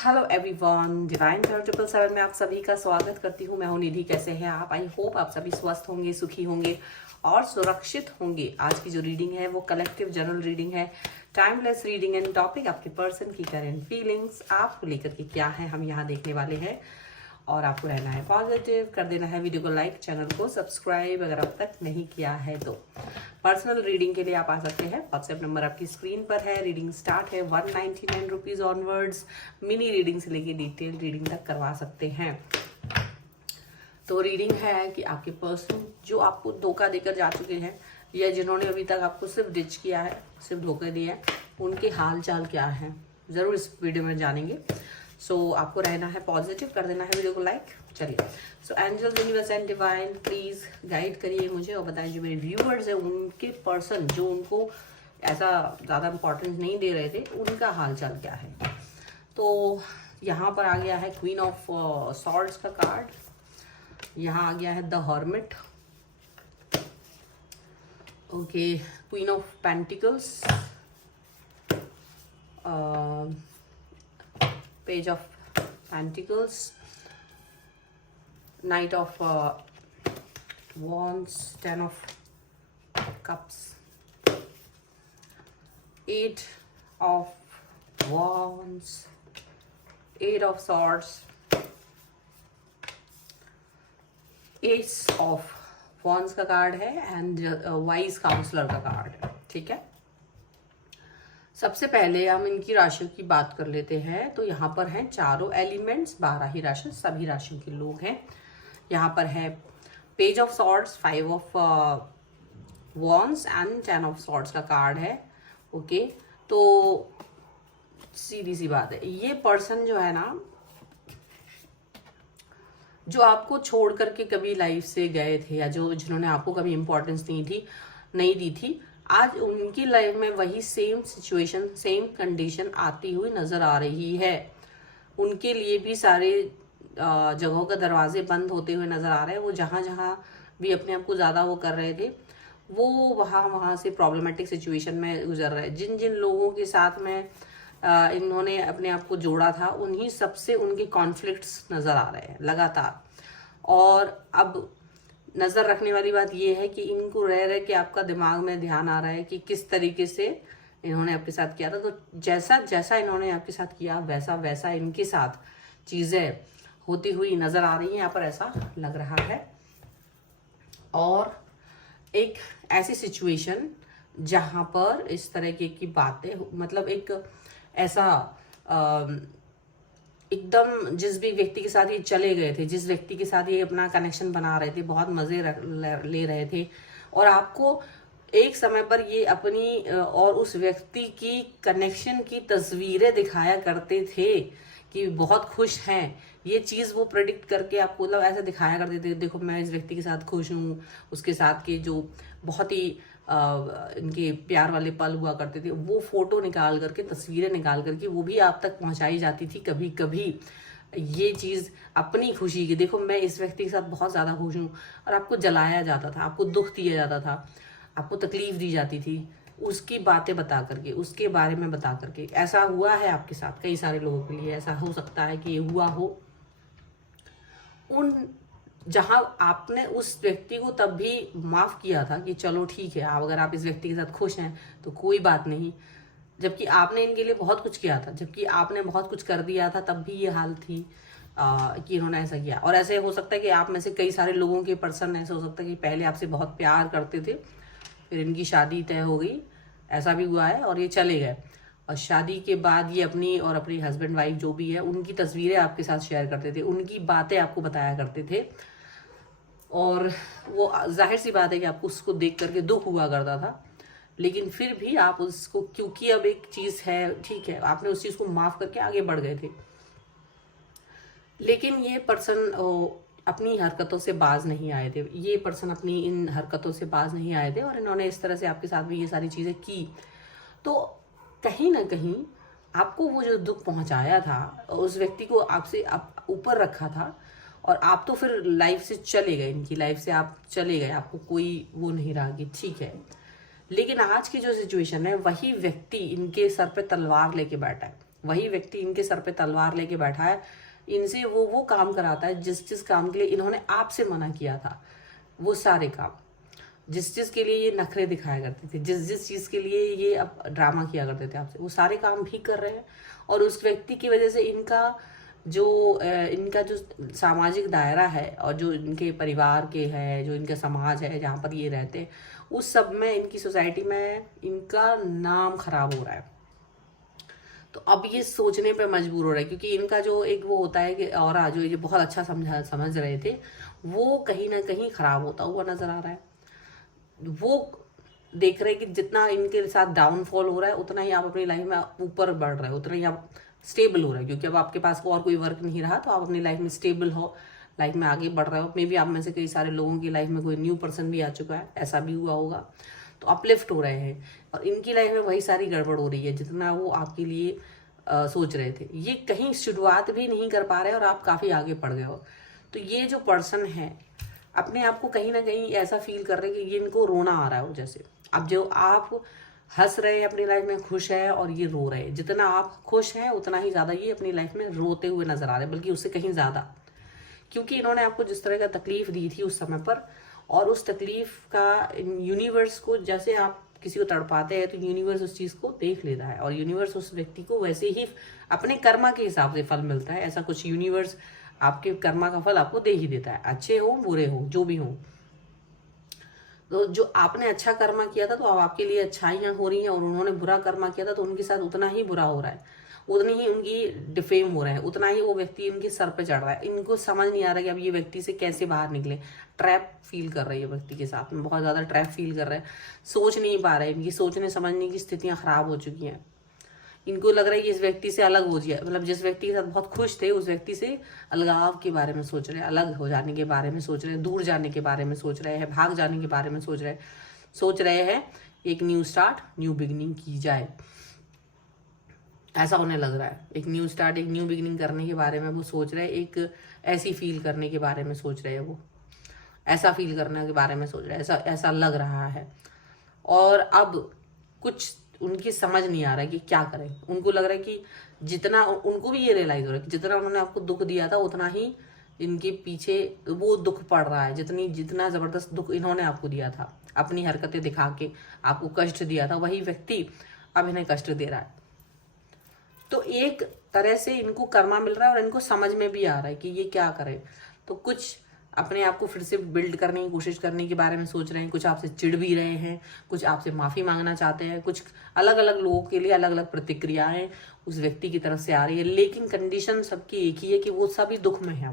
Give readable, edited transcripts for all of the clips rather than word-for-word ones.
Hello everyone, divine 777 में आप सभी का स्वागत करती हूँ। मैं हूँ निधि। कैसे हैं आप? आई होप आप सभी स्वस्थ होंगे, सुखी होंगे और सुरक्षित होंगे। आज की जो रीडिंग है वो कलेक्टिव जनरल रीडिंग है, टाइमलेस रीडिंग एंड टॉपिक आपके पर्सन की करंट फीलिंग्स आपको लेकर के क्या है हम यहाँ देखने वाले हैं। और आपको रहना है पॉजिटिव, कर देना है वीडियो को लाइक, चैनल को सब्सक्राइब अगर अब तक नहीं किया है तो। पर्सनल रीडिंग के लिए आप आ सकते हैं, व्हाट्सएप नंबर आपकी स्क्रीन पर है। रीडिंग स्टार्ट है 199 रुपीज़ ऑनवर्ड्स। मिनी रीडिंग से लेके डिटेल रीडिंग तक करवा सकते हैं। तो रीडिंग है कि आपके पर्सन जो आपको धोखा देकर जा चुके हैं या जिन्होंने अभी तक आपको सिर्फ डिच किया है, सिर्फ धोखे दिए हैं, उनके हाल चाल क्या है ज़रूर इस वीडियो में जानेंगे। सो आपको रहना है पॉजिटिव, कर देना है वीडियो को लाइक। चलिए, so angels, universe and divine please guide करिए मुझे और बताएं जो मेरे व्यूअर्स हैं उनके पर्सन जो उनको ऐसा ज़्यादा इंपॉर्टेंस नहीं दे रहे थे, उनका हाल चाल क्या है। तो यहाँ पर आ गया है क्वीन ऑफ सॉर्ड्स का कार्ड, यहाँ आ गया है the hermit, okay, queen of pentacles, page of pentacles, night of wands, 10 of cups, 8 of wands, 8 of swords, S of wands का कार्ड है एंड वाइज काउंसलर का कार्ड है। ठीक है, सबसे पहले हम इनकी राशियों की बात कर लेते हैं। तो यहाँ पर हैं चारों एलिमेंट्स, 12 ही राशि, सभी राशियों के लोग हैं। यहाँ पर है page of swords, 5 of wands and 10 of swords का कार्ड है। ओके, तो सीधी सी बात है, ये पर्सन जो है ना, जो आपको छोड़ करके कभी लाइफ से गए थे या जो जिन्होंने आपको कभी इम्पोर्टेंस नहीं दी थी, आज उनकी लाइफ में वही सेम सिचुएशन, सेम कंडीशन आती हुई नजर आ रही है। उनके लिए भी सारे जगहों का दरवाजे बंद होते हुए नजर आ रहे हैं। वो जहाँ जहाँ भी अपने आप को ज़्यादा वो कर रहे थे, वो वहाँ से प्रॉब्लमेटिक सिचुएशन में गुजर रहे हैं। जिन जिन लोगों के साथ में इन्होंने अपने आप को जोड़ा था, उन्हीं सबसे उनके कॉन्फ्लिक्ट्स नज़र आ रहे हैं लगातार। और अब नज़र रखने वाली बात यह है कि इनको रह रहे कि आपका दिमाग में ध्यान आ रहा है कि किस तरीके से इन्होंने आपके साथ किया था। तो जैसा जैसा इन्होंने आपके साथ किया वैसा वैसा इनके साथ चीज़ें होती हुई नज़र आ रही हैं, यहाँ पर ऐसा लग रहा है। और एक ऐसी सिचुएशन जहाँ पर इस तरह की बातें, मतलब एक ऐसा एकदम जिस भी व्यक्ति के साथ ये चले गए थे, जिस व्यक्ति के साथ ये अपना कनेक्शन बना रहे थे, बहुत मज़े ले रहे थे, और आपको एक समय पर ये अपनी और उस व्यक्ति की कनेक्शन की तस्वीरें दिखाया करते थे कि बहुत खुश हैं। ये चीज़ वो प्रेडिक्ट करके आपको मतलब ऐसा दिखाया करते थे, देखो मैं इस व्यक्ति के साथ खुश हूँ। उसके साथ के जो बहुत ही इनके प्यार वाले पल हुआ करते थे, वो फोटो निकाल करके, तस्वीरें निकाल करके वो भी आप तक पहुंचाई जाती थी। कभी कभी ये चीज़ अपनी खुशी की, देखो मैं इस व्यक्ति के साथ बहुत ज़्यादा खुश हूँ, और आपको जलाया जाता था, आपको दुख दिया जाता था, आपको तकलीफ दी जाती थी, उसकी बातें बता करके, उसके बारे में बता करके। ऐसा हुआ है आपके साथ, कई सारे लोगों के लिए ऐसा हो सकता है कि ये हुआ हो। उन जहां आपने उस व्यक्ति को तब भी माफ किया था कि चलो ठीक है, आप अगर आप इस व्यक्ति के साथ खुश हैं तो कोई बात नहीं, जबकि आपने इनके लिए बहुत कुछ किया था, जबकि आपने बहुत कुछ कर दिया था, तब भी ये हाल थी कि इन्होंने ऐसा किया। और ऐसे हो सकता है कि आप में से कई सारे लोगों के पर्सन ऐसे हो सकता है कि पहले आपसे बहुत प्यार करते थे, फिर इनकी शादी तय हो गई, ऐसा भी हुआ है, और ये चले गए। और शादी के बाद ये अपनी और अपनी हस्बैंड वाइफ जो भी है उनकी तस्वीरें आपके साथ शेयर करते थे, उनकी बातें आपको बताया करते थे। और वो जाहिर सी बात है कि आपको उसको देख करके दुख हुआ करता था, लेकिन फिर भी आप उसको, क्योंकि अब एक चीज़ है, ठीक है, आपने उस चीज़ को माफ़ करके आगे बढ़ गए थे। लेकिन ये पर्सन अपनी हरकतों से बाज नहीं आए थे, ये पर्सन अपनी इन हरकतों से बाज नहीं आए थे, और इन्होंने इस तरह से आपके साथ भी ये सारी चीज़ें की। तो कहीं ना कहीं आपको वो जो दुख पहुंचाया था, उस व्यक्ति को आपसे आप ऊपर रखा था, और आप तो फिर लाइफ से चले गए, इनकी लाइफ से आप चले गए, आपको कोई वो नहीं रहा कि ठीक है। लेकिन आज की जो सिचुएशन है, वही व्यक्ति इनके सर पे तलवार लेके बैठा है, वही व्यक्ति इनके सर पे तलवार लेके बैठा है, इनसे वो काम कराता है जिस काम के लिए इन्होंने आपसे मना किया था। वो सारे काम, जिस के लिए ये नखरे दिखाया करते थे, जिस चीज के लिए ये अब ड्रामा किया करते थे आपसे, वो सारे काम भी कर रहे हैं। और उस व्यक्ति की वजह से इनका जो सामाजिक दायरा है और जो इनके परिवार के है, जो इनका समाज है जहाँ पर ये रहते हैं, उस सब में, इनकी सोसाइटी में इनका नाम खराब हो रहा है। तो अब ये सोचने पे मजबूर हो रहा है, क्योंकि इनका जो एक वो होता है कि और जो ये बहुत अच्छा समझ रहे थे, वो कहीं ना कहीं खराब होता हुआ नजर आ रहा है। वो देख रहे हैं कि जितना इनके साथ डाउनफॉल हो रहा है, उतना ही आप अपनी लाइफ में ऊपर बढ़ रहे हो, उतना ही आप स्टेबल हो रहे हैं, क्योंकि अब आपके पास और कोई वर्क नहीं रहा, तो आप अपनी लाइफ में स्टेबल हो, लाइफ में आगे बढ़ रहे हो। मे बी आप में से कई सारे लोगों की लाइफ में कोई न्यू पर्सन भी आ चुका है, ऐसा भी हुआ होगा, तो अपलिफ्ट हो रहे हैं। और इनकी लाइफ में वही सारी गड़बड़ हो रही है जितना वो आपके लिए सोच रहे थे। ये कहीं शुरुआत भी नहीं कर पा रहे और आप काफी आगे बढ़ गए हो। तो ये जो पर्सन है अपने आप को कहीं ना कहीं ऐसा फील कर रहे हैं कि ये इनको रोना आ रहा है। जैसे अब जो आप हंस रहे हैं अपनी लाइफ में, खुश है, और ये रो रहे हैं, जितना आप खुश हैं उतना ही ज्यादा ये अपनी लाइफ में रोते हुए नजर आ रहे हैं, बल्कि उससे कहीं ज्यादा, क्योंकि इन्होंने आपको जिस तरह का तकलीफ दी थी उस समय पर, और उस तकलीफ का यूनिवर्स को, जैसे आप किसी को तड़पाते हैं तो यूनिवर्स उस चीज को देख लेता है, और यूनिवर्स उस व्यक्ति को वैसे ही अपने कर्मा के हिसाब से फल मिलता है। ऐसा कुछ यूनिवर्स आपके कर्मा का फल आपको दे ही देता है, अच्छे हो बुरे हो जो भी हो। तो जो आपने अच्छा कर्मा किया था तो अब आपके लिए अच्छाइयां हो रही हैं, और उन्होंने बुरा कर्मा किया था तो उनके साथ उतना ही बुरा हो रहा है, उतनी ही उनकी डिफेम हो रहा है, उतना ही वो व्यक्ति इनके सर पे चढ़ रहा है। इनको समझ नहीं आ रहा कि अब ये व्यक्ति से कैसे बाहर निकले। ट्रैप फील कर रही है व्यक्ति के साथ में, बहुत ज्यादा ट्रैप फील कर रहे हैं, सोच नहीं पा रहे, इनकी सोचने समझने की स्थितियां खराब हो चुकी हैं। इनको लग रहा है कि इस व्यक्ति से अलग हो जाए, मतलब जिस व्यक्ति के साथ बहुत खुश थे उस व्यक्ति से अलगाव के बारे में सोच रहे हैं, अलग हो जाने के बारे में सोच रहे हैं, दूर जाने के बारे में सोच रहे हैं, भाग जाने के बारे में सोच रहे हैं। एक न्यू स्टार्ट, न्यू बिगिनिंग की जाए, ऐसा होने लग रहा है। एक न्यू स्टार्ट, एक न्यू बिगिनिंग करने के बारे में वो सोच रहे हैं, एक ऐसी फील करने के बारे में सोच रहे हैं, वो ऐसा फील करने के बारे में सोच रहे हैं, ऐसा लग रहा है। और अब कुछ उनकी समझ नहीं आ रहा है कि क्या करें। उनको लग रहा है कि जितना, उनको भी ये रियलाइज हो रहा है कि जितना उन्होंने आपको दुख दिया था उतना ही इनके पीछे वो दुख पड़ रहा है, जितना जबरदस्त दुख इन्होंने आपको दिया था, अपनी हरकतें दिखा के आपको कष्ट दिया था, वही व्यक्ति अब इन्हें कष्ट दे रहा है। तो एक तरह से इनको कर्मा मिल रहा है और इनको समझ में भी आ रहा है कि ये क्या करें। तो कुछ अपने आप को फिर से बिल्ड करने की कोशिश करने के बारे में सोच रहे हैं, कुछ आपसे चिढ़ भी रहे हैं, कुछ आपसे माफी मांगना चाहते हैं, कुछ अलग अलग लोगों के लिए अलग अलग प्रतिक्रियाएं उस व्यक्ति की तरफ से आ रही है। लेकिन कंडीशन सबकी एक ही है कि वो सभी दुख में है।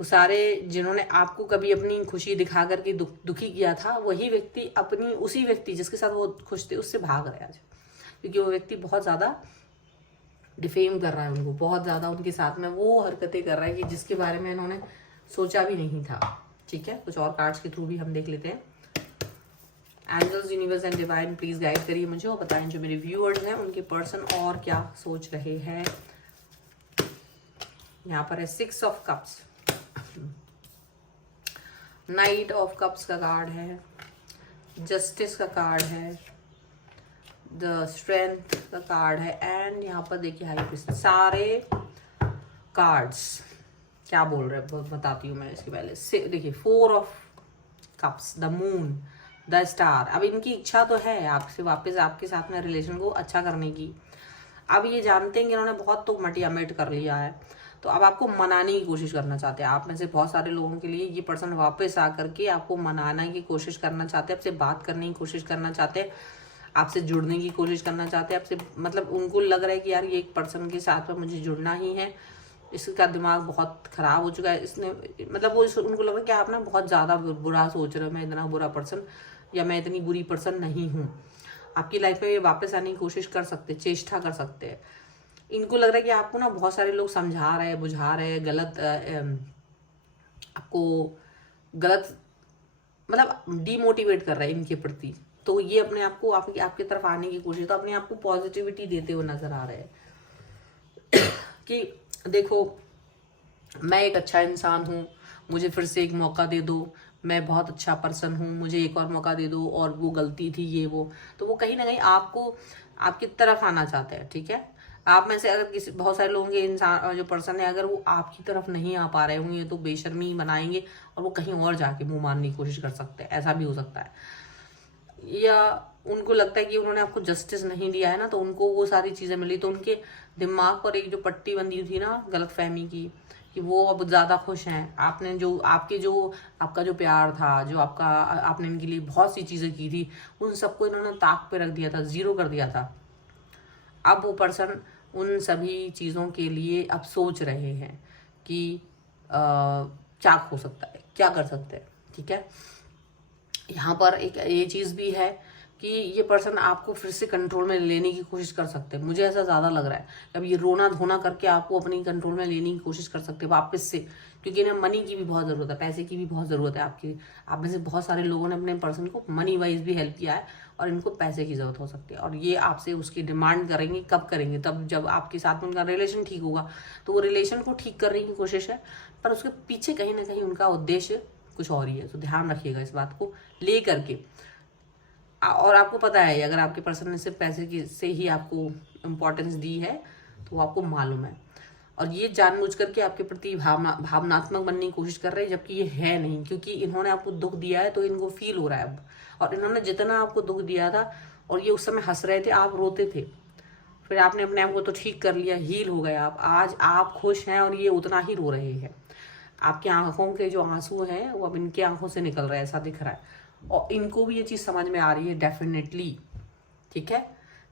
वो सारे जिन्होंने आपको कभी अपनी खुशी दिखा करके दुखी किया था, वही व्यक्ति उसी व्यक्ति जिसके साथ वो खुश थे उससे भाग रहे आज, क्योंकि वो व्यक्ति बहुत ज्यादा डिफेम कर रहा है उनको, बहुत ज्यादा उनके साथ में वो हरकतें कर रहा है कि जिसके बारे में इन्होंने सोचा भी नहीं था। ठीक है, कुछ और कार्ड्स के थ्रू भी हम देख लेते हैं। Angels, universe and divine please guide करिए मुझे और बताएं जो मेरे व्यूअर्स हैं उनके पर्सन और क्या सोच रहे हैं। यहाँ पर है 6 of cups, night of cups का कार्ड है, जस्टिस का कार्ड है, द स्ट्रेंथ का कार्ड है, एंड यहाँ पर देखिए हाई प्रीस्ट। सारे कार्ड्स क्या बोल रहे हैं बताती हूँ मैं इसके पहले। देखिए 4 of cups, the moon, the star. अब इनकी इच्छा तो है आपसे वापस आपके साथ में रिलेशन को अच्छा करने की। अब ये जानते हैं कि इन्होंने बहुत तो मटिया मेट कर लिया है, तो अब आपको मनाने की कोशिश करना चाहते हैं। आप में से बहुत सारे लोगों के लिए ये पर्सन वापस आकर के आपको मनाने की कोशिश करना चाहते हैं, आपसे बात करने की कोशिश करना चाहते हैं, आपसे जुड़ने की कोशिश करना चाहते हैं आपसे। मतलब उनको लग रहा है कि यार ये एक पर्सन के साथ में मुझे जुड़ना ही है, इसका दिमाग बहुत खराब हो चुका है, इसने मतलब वो उनको लग रहा है कि आप ना बहुत ज़्यादा बुरा सोच रहे हो, मैं इतना बुरा पर्सन या मैं इतनी बुरी पर्सन नहीं हूँ। आपकी लाइफ में ये वापस आने की कोशिश कर सकते, चेष्टा कर सकते हैं। इनको लग रहा है कि आपको ना बहुत सारे लोग समझा रहे हैं, बुझा रहे हैं, गलत आपको गलत मतलब डिमोटिवेट कर रहे हैं इनके प्रति। तो ये अपने आप को आपकी तरफ आने की कोशिश, तो अपने आप को पॉजिटिविटी देते हुए नजर आ रहे हैं कि देखो मैं एक अच्छा इंसान हूँ, मुझे फिर से एक मौका दे दो, मैं बहुत अच्छा पर्सन हूँ, मुझे एक और मौका दे दो, और वो गलती थी ये वो, तो वो कहीं ना कहीं आपको आपकी तरफ आना चाहते हैं। ठीक है, आप में से अगर किसी बहुत सारे लोगों के इंसान जो पर्सन है, अगर वो आपकी तरफ नहीं आ पा रहे होंगे तो बेशर्मी बनाएंगे और वो कहीं और जाके मुंह मारने की कोशिश कर सकते हैं, ऐसा भी हो सकता है। या उनको लगता है कि उन्होंने आपको जस्टिस नहीं दिया है ना, तो उनको वो सारी चीजें मिली, तो उनके दिमाग पर एक जो पट्टी बंधी थी ना गलतफहमी की, कि वो अब ज्यादा खुश हैं। आपने जो आपका जो प्यार था, जो आपने इनके लिए बहुत सी चीजें की थी, उन सबको इन्होंने ताक पे रख दिया था, जीरो कर दिया था। अब वो पर्सन उन सभी चीज़ों के लिए अब सोच रहे हैं कि क्या हो सकता है, क्या कर सकते हैं। ठीक है, यहाँ पर एक ये चीज़ भी है कि ये पर्सन आपको फिर से कंट्रोल में लेने की कोशिश कर सकते हैं। मुझे ऐसा ज़्यादा लग रहा है, अब ये रोना धोना करके आपको अपनी कंट्रोल में लेने की कोशिश कर सकते हैं वापस से, क्योंकि इन्हें मनी की भी बहुत ज़रूरत है, पैसे की भी बहुत ज़रूरत है आपकी। आप में से बहुत सारे लोगों ने अपने पर्सन को मनी वाइज भी हेल्प किया है, और इनको पैसे की ज़रूरत हो सकती है, और ये आपसे उसकी डिमांड करेंगे। कब करेंगे? तब जब आपके साथ में उनका रिलेशन ठीक होगा। तो वो रिलेशन को ठीक करने की कोशिश है, पर उसके पीछे कहीं ना कहीं उनका उद्देश्य कुछ और ही है। तो ध्यान रखिएगा इस बात को ले करके। और आपको पता है, अगर आपके पर्सन ने सिर्फ पैसे की से ही आपको इम्पोर्टेंस दी है, तो आपको मालूम है, और ये जानबूझ करके आपके प्रति भावनात्मक बनने की कोशिश कर रहे हैं, जबकि ये है नहीं, क्योंकि इन्होंने आपको दुख दिया है, तो इनको फील हो रहा है अब। और इन्होंने जितना आपको दुख दिया था, और ये उस समय हंस रहे थे, आप रोते थे, फिर आपने अपने आप को तो ठीक कर लिया, हील हो गया आप, आज आप खुश हैं, और ये उतना ही रो रहे हैं। आपकी आंखों के जो आंसू हैं वो अब इनकी आंखों से निकल रहा है, ऐसा दिख रहा है, और इनको भी ये चीज़ समझ में आ रही है डेफिनेटली। ठीक है,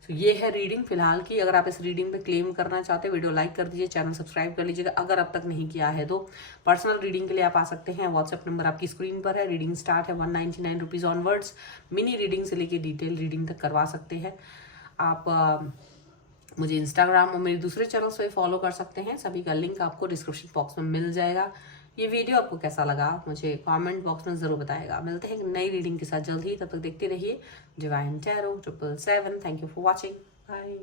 तो ये है रीडिंग फिलहाल की। अगर आप इस रीडिंग पे क्लेम करना चाहते हैं, वीडियो लाइक कर दीजिए, चैनल सब्सक्राइब कर लीजिएगा अगर अब तक नहीं किया है तो। पर्सनल रीडिंग के लिए आप आ सकते हैं, व्हाट्सएप नंबर आपकी स्क्रीन पर है। रीडिंग स्टार्ट है 199 रुपीज़ ऑनवर्ड्स। मिनी रीडिंग से लेके डिटेल रीडिंग तक करवा सकते हैं आप। मुझे इंस्टाग्राम और मेरे दूसरे चैनल्स पे फॉलो कर सकते हैं, सभी का लिंक आपको डिस्क्रिप्शन बॉक्स में मिल जाएगा। ये वीडियो आपको कैसा लगा मुझे कमेंट बॉक्स में ज़रूर बताएगा। मिलते हैं नई रीडिंग के साथ जल्द ही, तब तक देखते रहिए divine tarot 777। Thank you for watching, bye.